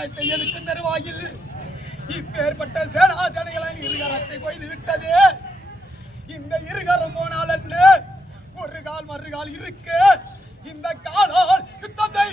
சமுதாயத்தை எடுக்கும் நிர்வாகில் இப்பேற்பட்ட சேனாசனைகளின் இருகரத்தை கொய்து விட்டது. இந்த இருகரம் போனால் என்று ஒரு கால் மறுகால் இருக்கு. இந்த காலால் யுத்தத்தை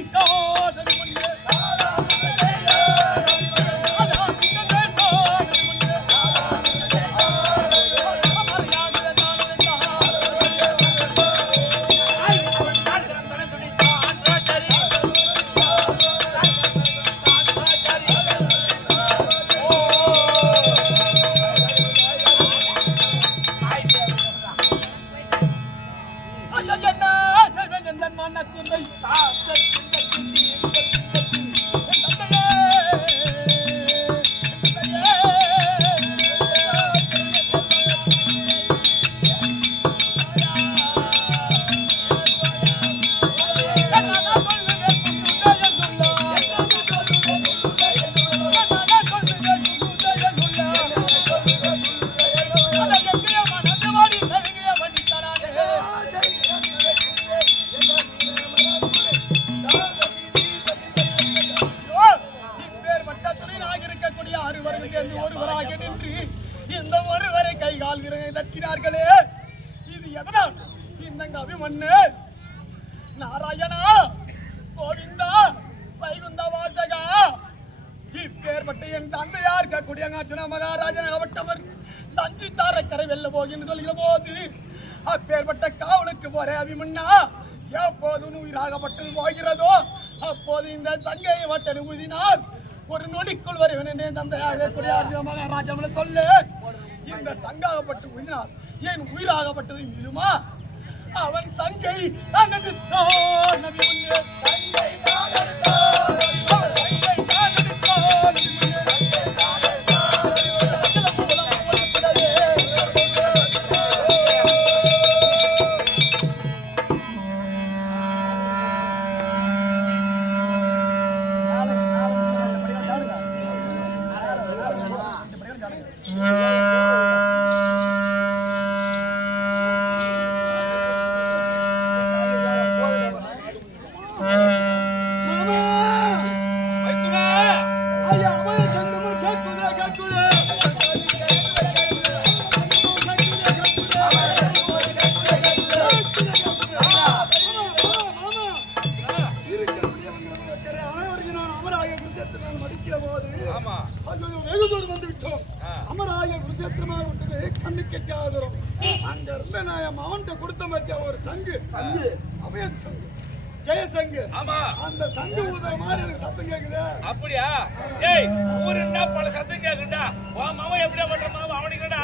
ஒருவராக நின்று இந்த ஒருவரை கை கால் விரலை தட்டினார்களே, இது எதனால்? இந்த அபிமன்னு நாராயணா கோவிந்தா வைகுந்த வாசகா இப்பேற்பட்ட என் தந்தையா இருக்கக்கூடிய அர்ஜுன மகாராஜன் ஆவட்டவர் சஞ்சித்தார கரை வெல்ல போகின்னு சொல்கிற போது அப்பேற்பட்ட காவலுக்கு போற அபிமன்னா எப்போது உயிராகப்பட்டது போகிறதோ அப்போது இந்த சங்கையை வட்டனு ஊதினார் ஒரு நொடிக்குள் வருவேன் தந்தையாக அர்ஜுன மகாராஜா சொல்லு. இந்த சங்காகப்பட்டு ஊதினார் என் உயிராகப்பட்டது இதுமா? அவன் சங்கை அந்த சங்கு ஊதுற மாதிரி எனக்கு சத்தம் கேக்குது. அப்படியா? ஏய் ஊருன்னா பல சத்தம் கேக்குடா. உன் மவன் எப்படியா பண்ற மவன் அவனுக்குடா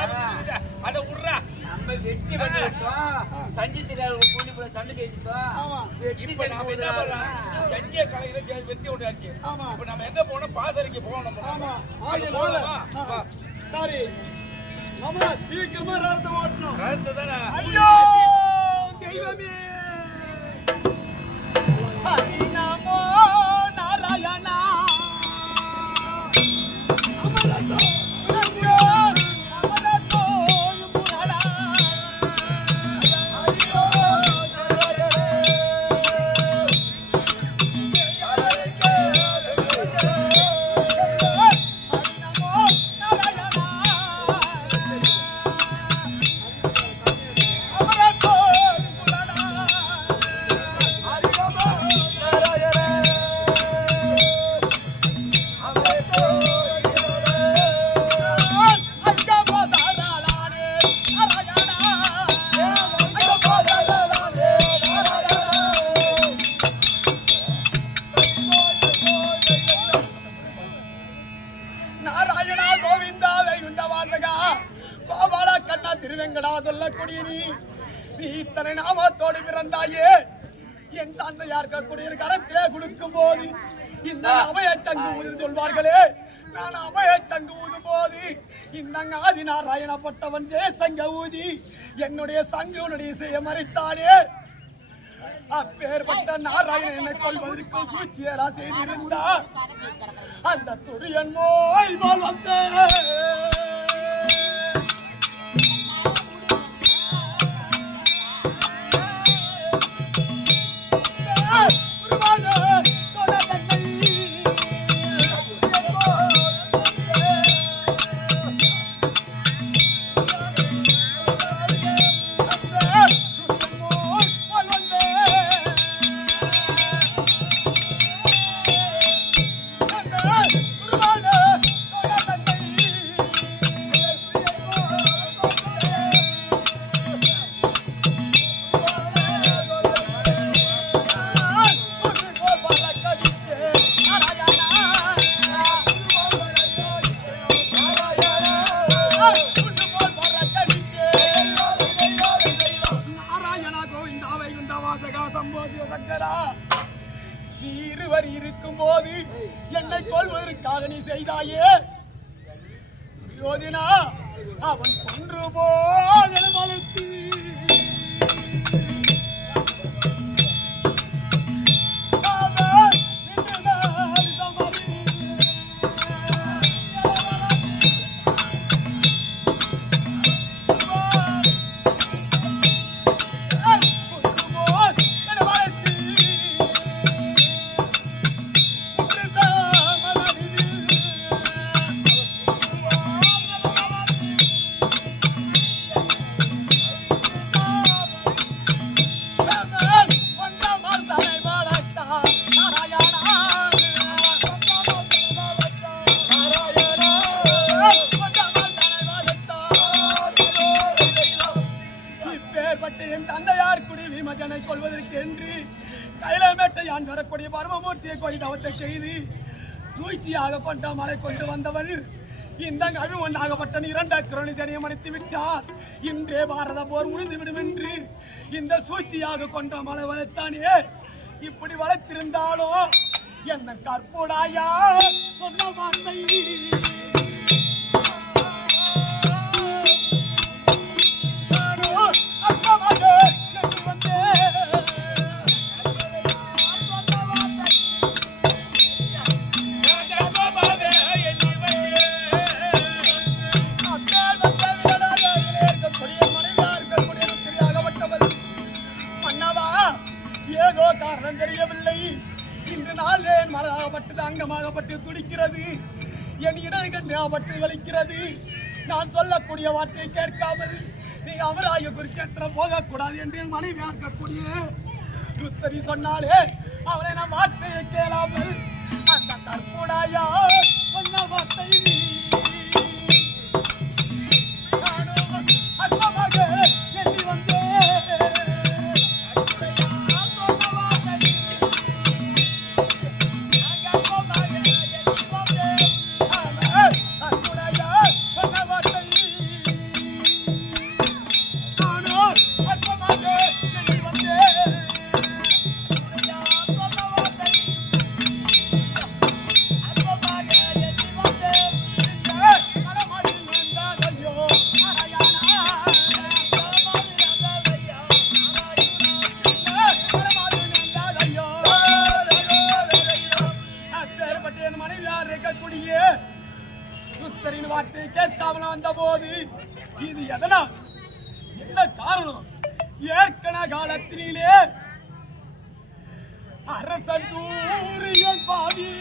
அத உட்றா. நம்ம வெட்டி பண்ணிட்டோம். சஞ்சித்துக்கார கூடி போய் சண்டை கேட்டிட்டோம். ஆமா. இப்போ நாம என்ன பண்றோம்? சஞ்சிய கலையில வெட்டி ஓடியாச்சு. ஆமா. இப்போ நாம எங்க போறோம்? பாசறைக்கு போறோம். ஆமா. ஆடி போலாம். சரி. மாமா சீக்கிரமா ரத்த ஓட்டணும். ரத்த தான. ஐயோ தெய்வமே. ஹரி நமோ நாராயணா அமரதோ அமரதோ முரளா ஹரியோ சொல்லக்கூடிய நீ இத்தனை நாமத்தோடு பிறந்தாயே என் தந்தையார் கரத்திலே கொடுக்கும் போது இந்த அபய சங்கு ஊது சொல்வார்களே, நான் அபய சங்கு ஊதும் போது இந்த ஆதி நாராயணப்பட்டவன் சங்க ஊதி என்னுடைய சங்குனுடைய செய்ய மறைத்தானே. அப்பேற்பட்ட நாராயணன் என்னை கொள்வதற்கு சூழ்ச்சியரா செய்திருந்தார். அந்த துரியன் நோய் போல் வந்த ஏறி இருக்கும் போது என்னை கொள்வதற்காக நீ செய்தாயே யோதினா அவன் கொன்று போல் மலைத்து கொண்ட மலை கொண்டு வந்தவள் இந்த அபிமன்யாகப்பட்ட இரண்டு அக்கிரணி சனியம் அடித்து விட்டார். இன்றே பாரத போர் முடிந்துவிடும் என்று இந்த சூழ்ச்சியாக கொண்ட மலை வளைத்தானே. இப்படி வளைத்திருந்தாலும் என்ன கற்பூடாயா சொன்ன வார்த்தை அங்கமாகப்பட்டு துடிக்கிறது. என் இடது கண்ணாகப்பட்டு வலிக்கிறது. நான் சொல்லக்கூடிய வார்த்தையை கேட்காமல் நீ அமராய குருச்சேத்திரம் போகக்கூடாது என்று என் மனைவி இருக்கக்கூடிய ருத்தரி சொன்னாலே அவரை நான் வார்த்தையை கேளாமல் அந்த கற்பூடாயா சொன்ன வார்த்தை எண்ணி வந்தேன். கேட்காமல் வந்த போது இது எதனால் என்ன காரணம்? ஏற்கனவே காலத்திலே அரசன் சூரியன் பாதி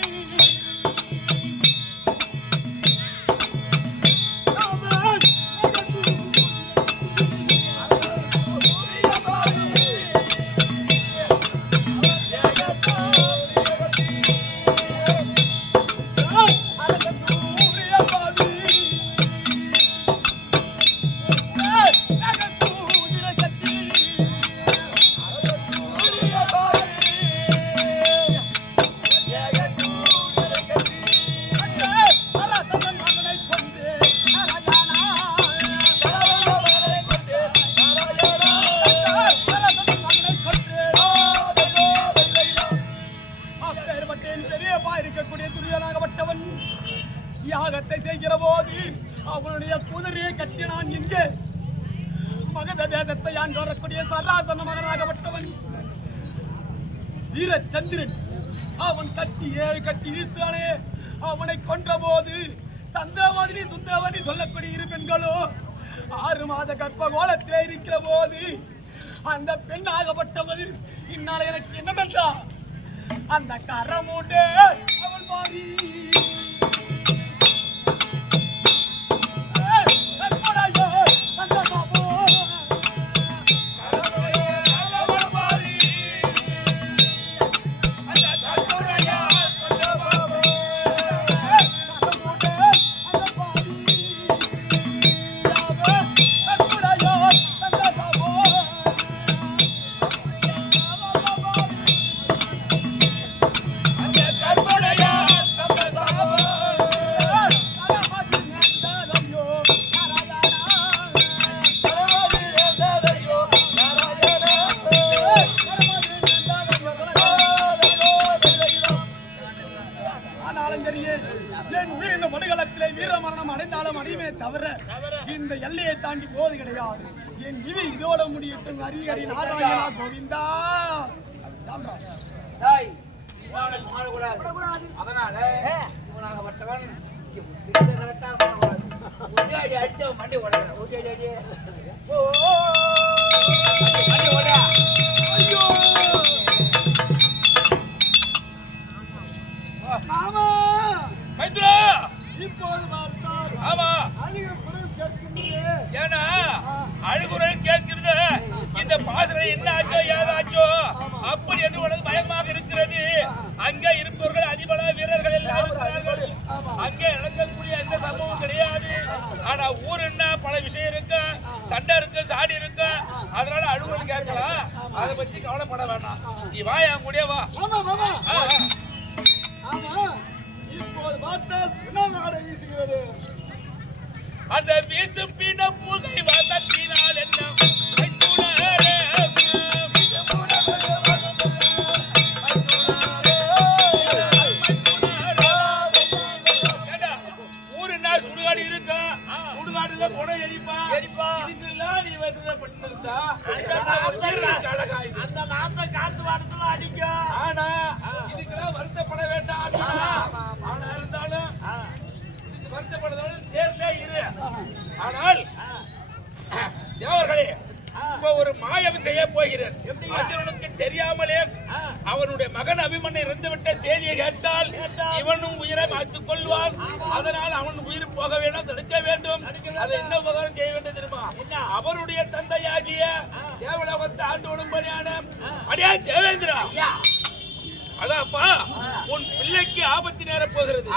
யாகத்தை செய்கிற போது அவனுடைய குதிரையை கட்டினான். இங்கே மகத தேசத்தை யான் வரக்கூடிய சராசன மகனாகப்பட்டவன் வீரச்சந்திரன் அவன் கட்டி இழுத்தானே. அவனை கொன்ற போது சந்திரவாதினி சுந்தரவதி சொல்லக்கூடிய இரு பெண்களோ 6 மாத கர்ப்ப கோலத்திலே இருக்கிற போது அந்த பெண் ஆகப்பட்டவள் இந்நாளை எனக்கு என்னவென்றா அந்த கரமூண்டே அவள் மாறி என் உயிர் இந்த மடுகளத்திலே வீர மரணம் அடைந்தாலும் அடிமே தவிர இந்த எல்லையை தாண்டி போது கிடையாது. என் விதி இதோட முடியட்டும். ஹரிஹரி நாராயணா கோவிந்தா. அதனால இவனாகப்பட்டவன் அடித்த மண்டி ஓட ஐயோ மாமா மைத்ரா இப்போது பார்த்தால் ஆமா அழுகுரல் கேட்கின்றே. ஏன்னா அழுகுரல் கேட்கிறது. இந்த பாசறை என்ன ஆச்சோ ஏதாச்சோ அப்படி என்று உனக்கு பயமாக இருக்கிறது. அங்கே இருப்பவர்கள் அதிபல வீரர்கள் எல்லாம் இருக்கிறார்கள். அங்கே நடக்கக்கூடிய எந்த சம்பவம் கிடையாது. ஆனா ஊருன்னா பல விஷயம் இருக்கு, சண்டை இருக்கு, சாடி இருக்கு. அதனால அழுகுரல் கேட்கலாம். அதை பத்தி கவலைப்பட வேண்டாம். நீ வா, என் கூடயே வா. ஆமா மாமா ஆமா இப்போது பார்த்தால் என்ன நாடை வீசுகிறது. அந்த வீசும் பின்ன புகை வசத்தினால் என்ன ஊருன்னா சுடுகாடு இருக்கா, சுடுகாடுல கொடை எரிப்பா இதுக்கெல்லாம் நீ வசதிப்பட்டிருந்தா அந்த நாத்த காத்து வாரத்துல அடிக்கும். ஆனா இதுக்கெல்லாம் வருத்தப்பட வேண்டாம். ஆனா இருந்தாலும் இதுக்கு வருத்தப்படுறதாலும் தேர்ல இரு. ஆனால் தேவர்களே, இப்ப ஒரு மாயம் செய்ய போகிறேன். அர்ஜுனனுக்கு தெரியாமலே அவனுடைய மகன் அபிமன்யு இறந்துவிட்ட செய்தியை கேட்டால் இவனும் உயிரை மாற்றிக் கொள்வான். அதனால் அவன் உயிர் போக வேண்டும், தடுக்க வேண்டும். அதை என்ன உபகாரம் செய்ய வேண்டும் தெரியுமா? அவருடைய தந்தையாகிய தேவலோகத்தை ஆண்டு விடும்படியான அடியா தேவேந்திரா, அதான்ப்பா உன் பிள்ளைக்கு ஆபத்து நேரப் போகிறது.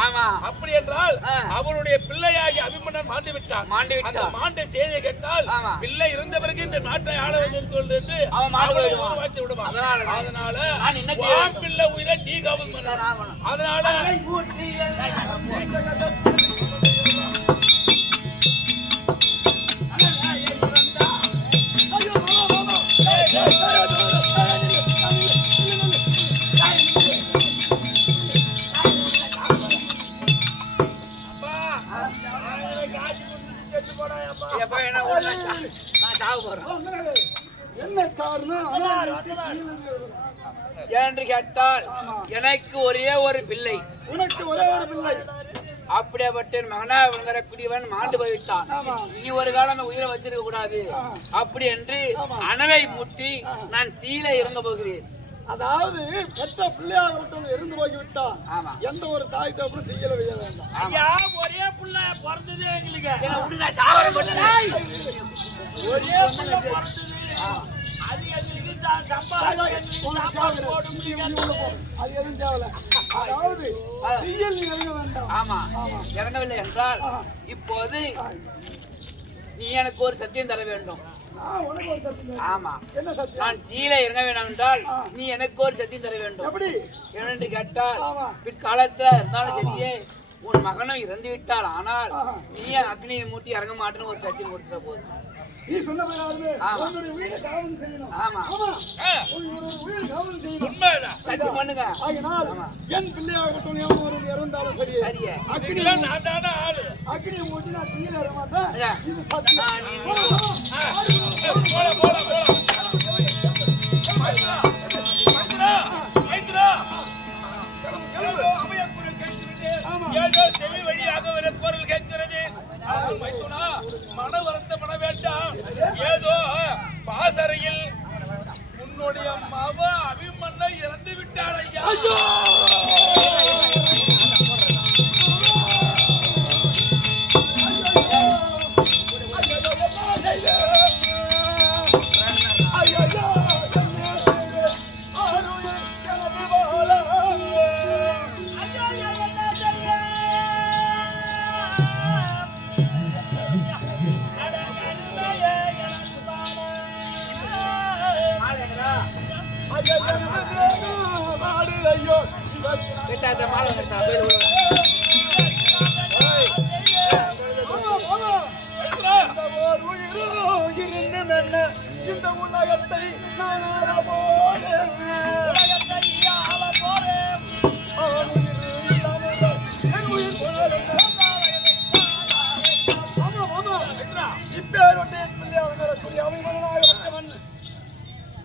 அப்படி என்றால் அவருடைய பிள்ளையாகி அபிமன்னன் மாண்டு விட்டான். அந்த மாண்ட செய்தியை கேட்டால் பிள்ளை இருந்த பிறகு இந்த நாட்டை ஆள வந்து வாழ்த்து விடுவான். அதனால பிள்ளை உயிரை நீ காவல் பண்ண. அதனால என்ன காரணம் என்று கேட்டால் எனக்கு ஒரே ஒரு பிள்ளை, உனக்கு ஒரே ஒரு பிள்ளை. அப்படியேப்பட்ட மகனா வரக்கூடியவன் மாண்டு போய்விட்டான். இனி ஒரு காலம் உயிரை வச்சிருக்க கூடாது. அப்படி என்று அனலை மூட்டி நான் தீயில இறங்க போகிறேன். அதாவது பெற்ற பிள்ளையாக இருந்து போய்விட்டான். எந்த ஒரு தாய் தகப்பனும் செய்யல வைய வேண்டாம். ஐயா, ஒரே புள்ள பிறந்தது எங்களுக்கு. ஒரே புள்ள பிறந்தது. அது எங்களுக்கு அது எதுவும் தேவையில்ல. அதாவது செய்யல் நீ இறங்க வேண்டாம். ஆமா, இறங்கவில்லை என்றால் இப்போது நீ எனக்கு ஒரு சத்தியம் தர வேண்டும். ஆமா, நான் கீழே இறங்க வேண்டாம் என்றால் நீ எனக்கு ஒரு சத்தியம் தர வேண்டும். என்று கேட்டால் பிற்காலத்துல இருந்தாலும் சரியே உன் மகனும் இறந்து விட்டால் ஆனால் நீ அக்னியை மூட்டி இறங்க மாட்டேன்னு ஒரு சத்தியம் கொடுத்த போது நீ சொன்ன உயிரை காவல் செய்யணும். ஆமா, உயிர் செய்யணும். சத்தியம் பண்ணுங்க. என் பிள்ளையாகட்டும் இறந்தாலும் சரி, அக்னியை நான் தானே ஆளு. அக்னியை மூட்டி நான் கீழே இறங்க மாட்டேன். இது செவி வழியாக ஒரு குரல் கேட்கிறது. மன வருத்தப்பட வேண்டாம். ஏதோ பாசறையில் உன்னுடைய மவ அபிமன்யை இறந்து விட்டாள் ஐயா. இந்த உலகத்தை நான் உயிர் இல்லாமல் என் உயிர் ஆமா ஆமா இப்பேருடைய பிள்ளையாக வரக்கூடிய அபிமனாக வந்தவன்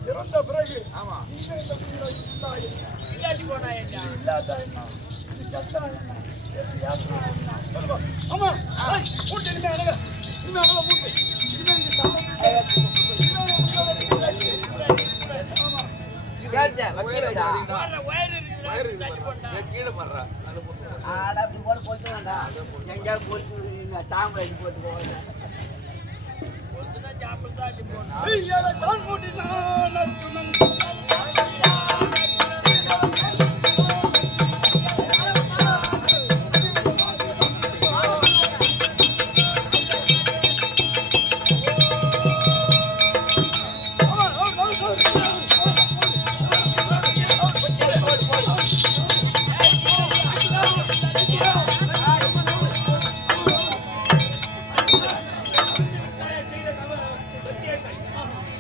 இறந்த பிறகு ஆமா நீங்க இந்த வீட்டில் இல்லாட்டி போனா என்ன இல்லாத என்ன இது சத்தா என்ன இது யாத்திரா என்ன சொல்லுவா ஆமா கூட்டு இனிமே அழகா இனிமே அழகா கூட்டு இனிமே இந்த சாமி கேட்ட வக்கீலடா வயர் தள்ளி போட்டா கீழே பண்றா அது போட்டு ஆட அப்படி போல போட்டு வேண்டாம் எங்க போட்டு சாம்பல் அடி போட்டு போவாங்க ஒருத்தன சாப்பிட்டு தள்ளி போட்டா ஐயா தான் மூடினான் அர்ஜுனன்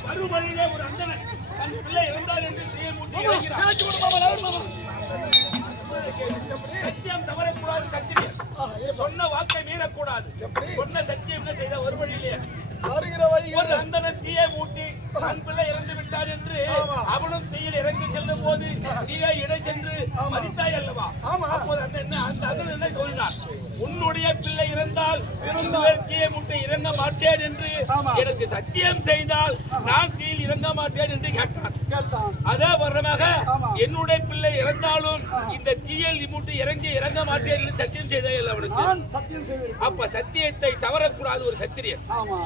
மறுபடியிலே ஒரு அந்தணன் தன் பிள்ளை இறந்தார் என்று தீயை மூட்டி இறங்கிறார். சத்தியம் தவறக்கூடாது சத்தியம் சொன்ன வாக்கை மீறக்கூடாது சொன்ன சத்தியம் என்ன செய்த ஒரு வழியிலே வருகிற வழியில் ஒரு அந்தணன் தீயை மூட்டி தன் பிள்ளை இறந்து விட்டார் என்று அவனும் தீயில் இறங்கி செல்லும் போது தீயை இடை சென்று மதித்தாய் அல்லவா அப்போது அந்த அந்தணன் என்ன சொல்றார் உன்னுடைய பிள்ளை இறந்தால் தீயை மூட்டை இறங்க மாட்டேன் என்று எனக்கு சத்தியம் செய்தால் நான் தீயில் இறங்க மாட்டேன் என்று கேட்டான் அதே வர்றமாக என்னுடைய பிள்ளை இறந்தாலும் இந்த தீயில் மூட்டை இறங்க மாட்டேன் என்று சத்தியம் செய்தால் அவனுக்கு நான் சத்தியம் செய்வேன் அப்ப சத்தியத்தை தவறக்கூடாது ஒரு சத்திரியன் ஆமா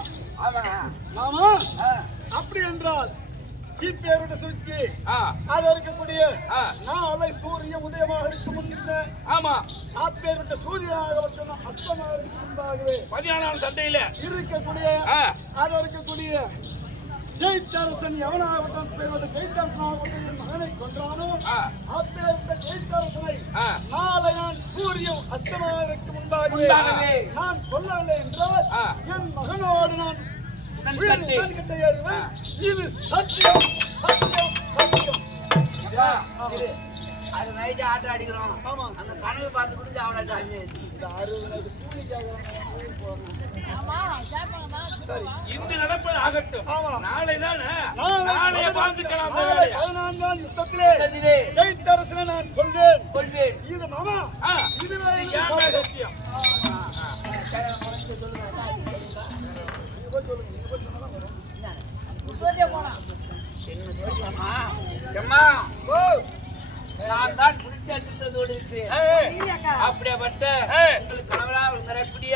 ஆமா ஆமா அப்படி என்றால் இப்பேருடைய சுச்சி ஆ, அது இருக்கக்கூடிய ஆ, நாளை சூரியன் உதயமாக இருக்கும் முன்னே ஆமா அப்பேருடைய சூரியனாக மட்டும் அஸ்தமாக இருக்கும் முன்பாகவே 14 சண்டையில இருக்கக்கூடிய ஆ, அது இருக்கக்கூடிய ஜெயித்தரசன் எவனாகட்டும் பெறுவது ஜெயித்தரசனாகட்டும் என் மகனை கொன்றானோ ஆ, அப்பேருடைய ஜெயித்தரசனை ஆ, நாளை நான் சூரியன் அஸ்தமாவதற்கு முன்பாகவே முன்பாகவே நான் கொல்லவில்லை என்றால் ஆ. என் மகனோடு நான் நன்கட்டி. உயிர்கிட்ட ஏறுவேன். இது சத்தியம் சத்தியம் சத்தியம் இதா, இரு. அது நைட்டு ஆட்டம் அடிக்கிறோம் ஆமா. அந்த கனவு பார்த்து கொடுத்து அவனை சாமி இந்த 60 கூலிக்காக உயிர் போகணும். இன்று நடப்பது ஆகட்டும் ஆமா. நாளை தானே நாளை நாளைய பார்த்துக்கலாம் அந்த நாளை வேலையை. 14ஆம் யுத்தத்திலே சத்தியத்திலே ஜெயித்தரசனை நான் கொல்வேன். கொள்வேன் இது மாமா ஆ, இதுவே இது ஏன் மேல சத்தியம் என்ன சொல்றமா அம்மா ஓ நான் தான் பிடிச்ச அடித்ததோடு இருக்கிறேன் அப்படியேப்பட்ட உங்களுக்கு கனவலா விழுந்தரக்கூடிய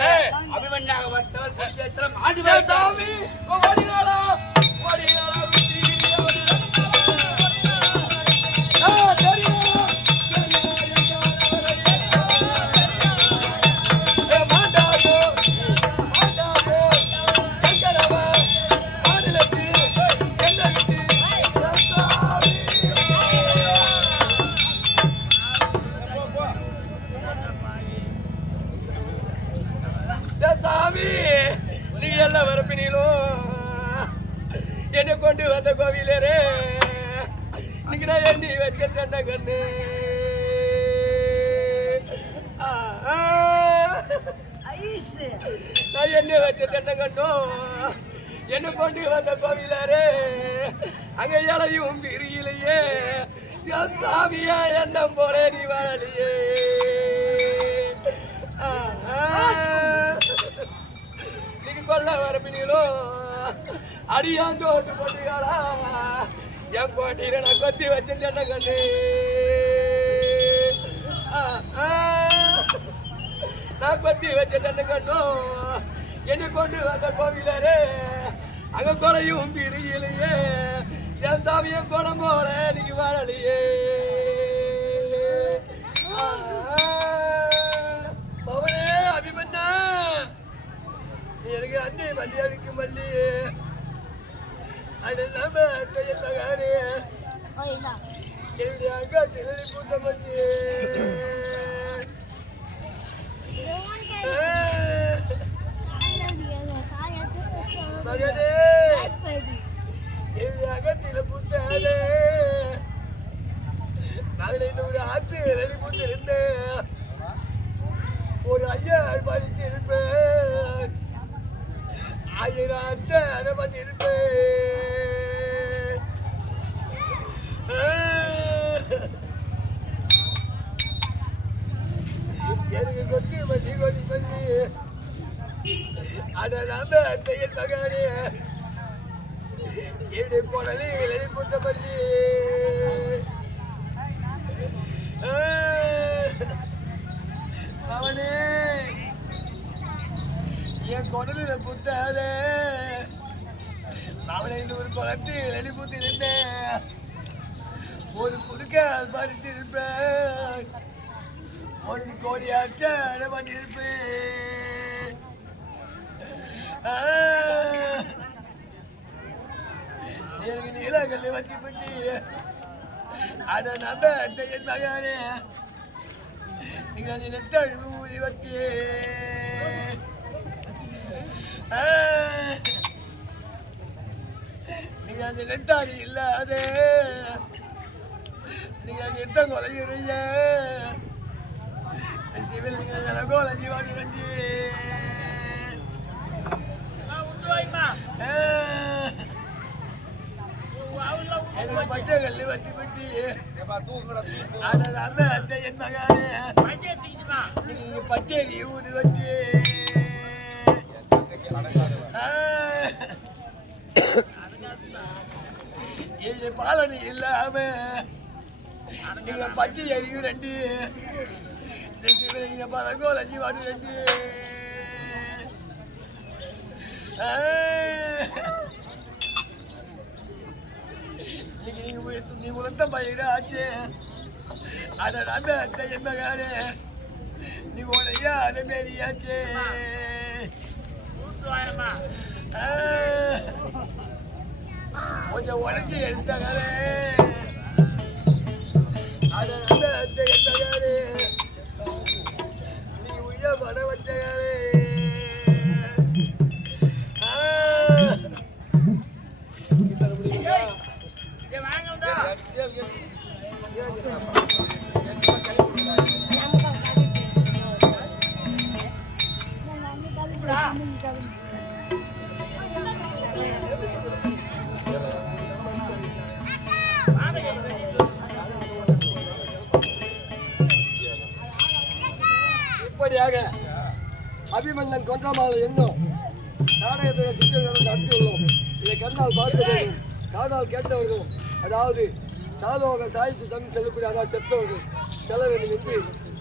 அபிமன்யாகப்பட்டவர் கஷ்டத்தில் மாண்டு சாமி ஓடினாரா ஓடினாரா சாமி நீ எல்லாம் வரப்பினீலும் என்னை கொண்டு வந்த கோவிலரே நீங்க நான் எண்ணி வச்ச தண்ட கண்ணு நான் எண்ணி வச்ச தண்ட கண்ணும் என்னை கொண்டு வந்த கோவிலரே அங்க இலையும் பிரியிலையே என் சாமியா என்ன போல நீ வரலையே நீங்க கொள்ள வரப்பினீங்களோ அடியாந்தோட்டு போட்டுக்காளா என் கோட்டையில நான் கொத்தி வச்சிருந்தேன் கண்ணு நான் கொத்தி வச்சிருந்தேன் கண்ணும் என்னை கொண்டு வந்த கோவிலரே அங்க கொலையும் பிரியிலையே என் சாமியும் குணம் போல நீங்க வாழலையே பவனே அபிமன்னா எனக்கு அண்ணே மல்லியாவுக்கு மல்லி அது இல்லாம கையல்லகாரு என்னுடைய அக்கா திரளி கூட்ட மல்லி மகனே என்னுடைய அகத்தில புத்தாலே நான் ஒரு ஆத்து ரெடி புத்து இருந்தேன் ஒரு ஐயா படித்திருப்பேன் 1000 அச்சனை பண்ணிருப்பேன் எனக்கு கொத்தி பள்ளி கொதி பள்ளி அட நாம அத்தையின் மகானே என்னுடைய குடலை எழுப்புத்த பள்ளி அவனே என் குடலில புத்தாதே அவனை ஒரு குளத்து எழுப்புத்தி நின்றேன் ஒரு குறுக்க பறித்திருப்பேன் ஒரு கோடியாச்ச பண்ணியிருப்பேன் எனக்கு நீலகல்ல வத்தி பட்டி அட நம்ப என் மகானே நீங்க நினைத்தழுவு ஊதி வத்தியே நீங்க நினைத்தாரி இல்லாதே நீங்க நிறுத்த கொலைகிறீங்க சிவில் நீங்க கோல ஜீவாடி வண்டி பச்சைகள்ல வத்தி பட்டி அட என் மகானே நீங்க பச்சேரி ஊதி வச்சு இல்லை பாலனி இல்லாம நீங்க பட்டி எரியும் ரெண்டு நீங்க பழங்கோல் அஞ்சு வாடு ரெண்டு நீ உலர்த்த பயிர ஆச்சு அட அந்த என் மகானே நீ உனையா அதே மாரியாச்சு கொஞ்சம் உடஞ்சி எடுத்தாங்களே அட அந்த என் மகானே நீ உய்ய பட வச்சாங்களே இப்படியாக அபிமன்னன் கொன்றமாலை என்னும் நாடகத்தை சிற்றர்கள் நடத்தியுள்ளோம். இதை கண்ணால் பார்த்தவர்களும் காதால் கேட்டவர்களும் அதாவது சாலோக சாயிச்சு சமி செல்லக்கூடிய அதாவது செத்தவர்கள் செல்ல வேண்டும் என்று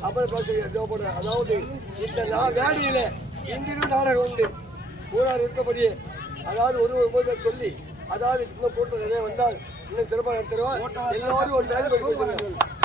அப்புறம் பேசுகிற அதாவது இந்த வேடியில இன்றிரும் நாடகம் உண்டு ஊரார் இருக்கபடியே அதாவது ஒரு பேர் சொல்லி அதாவது இன்னும் கூட்டம் நிறைய வந்தால் இன்னும் சிறப்பாக நடத்துவார். எல்லோரும் ஒரு செயல்பட்டு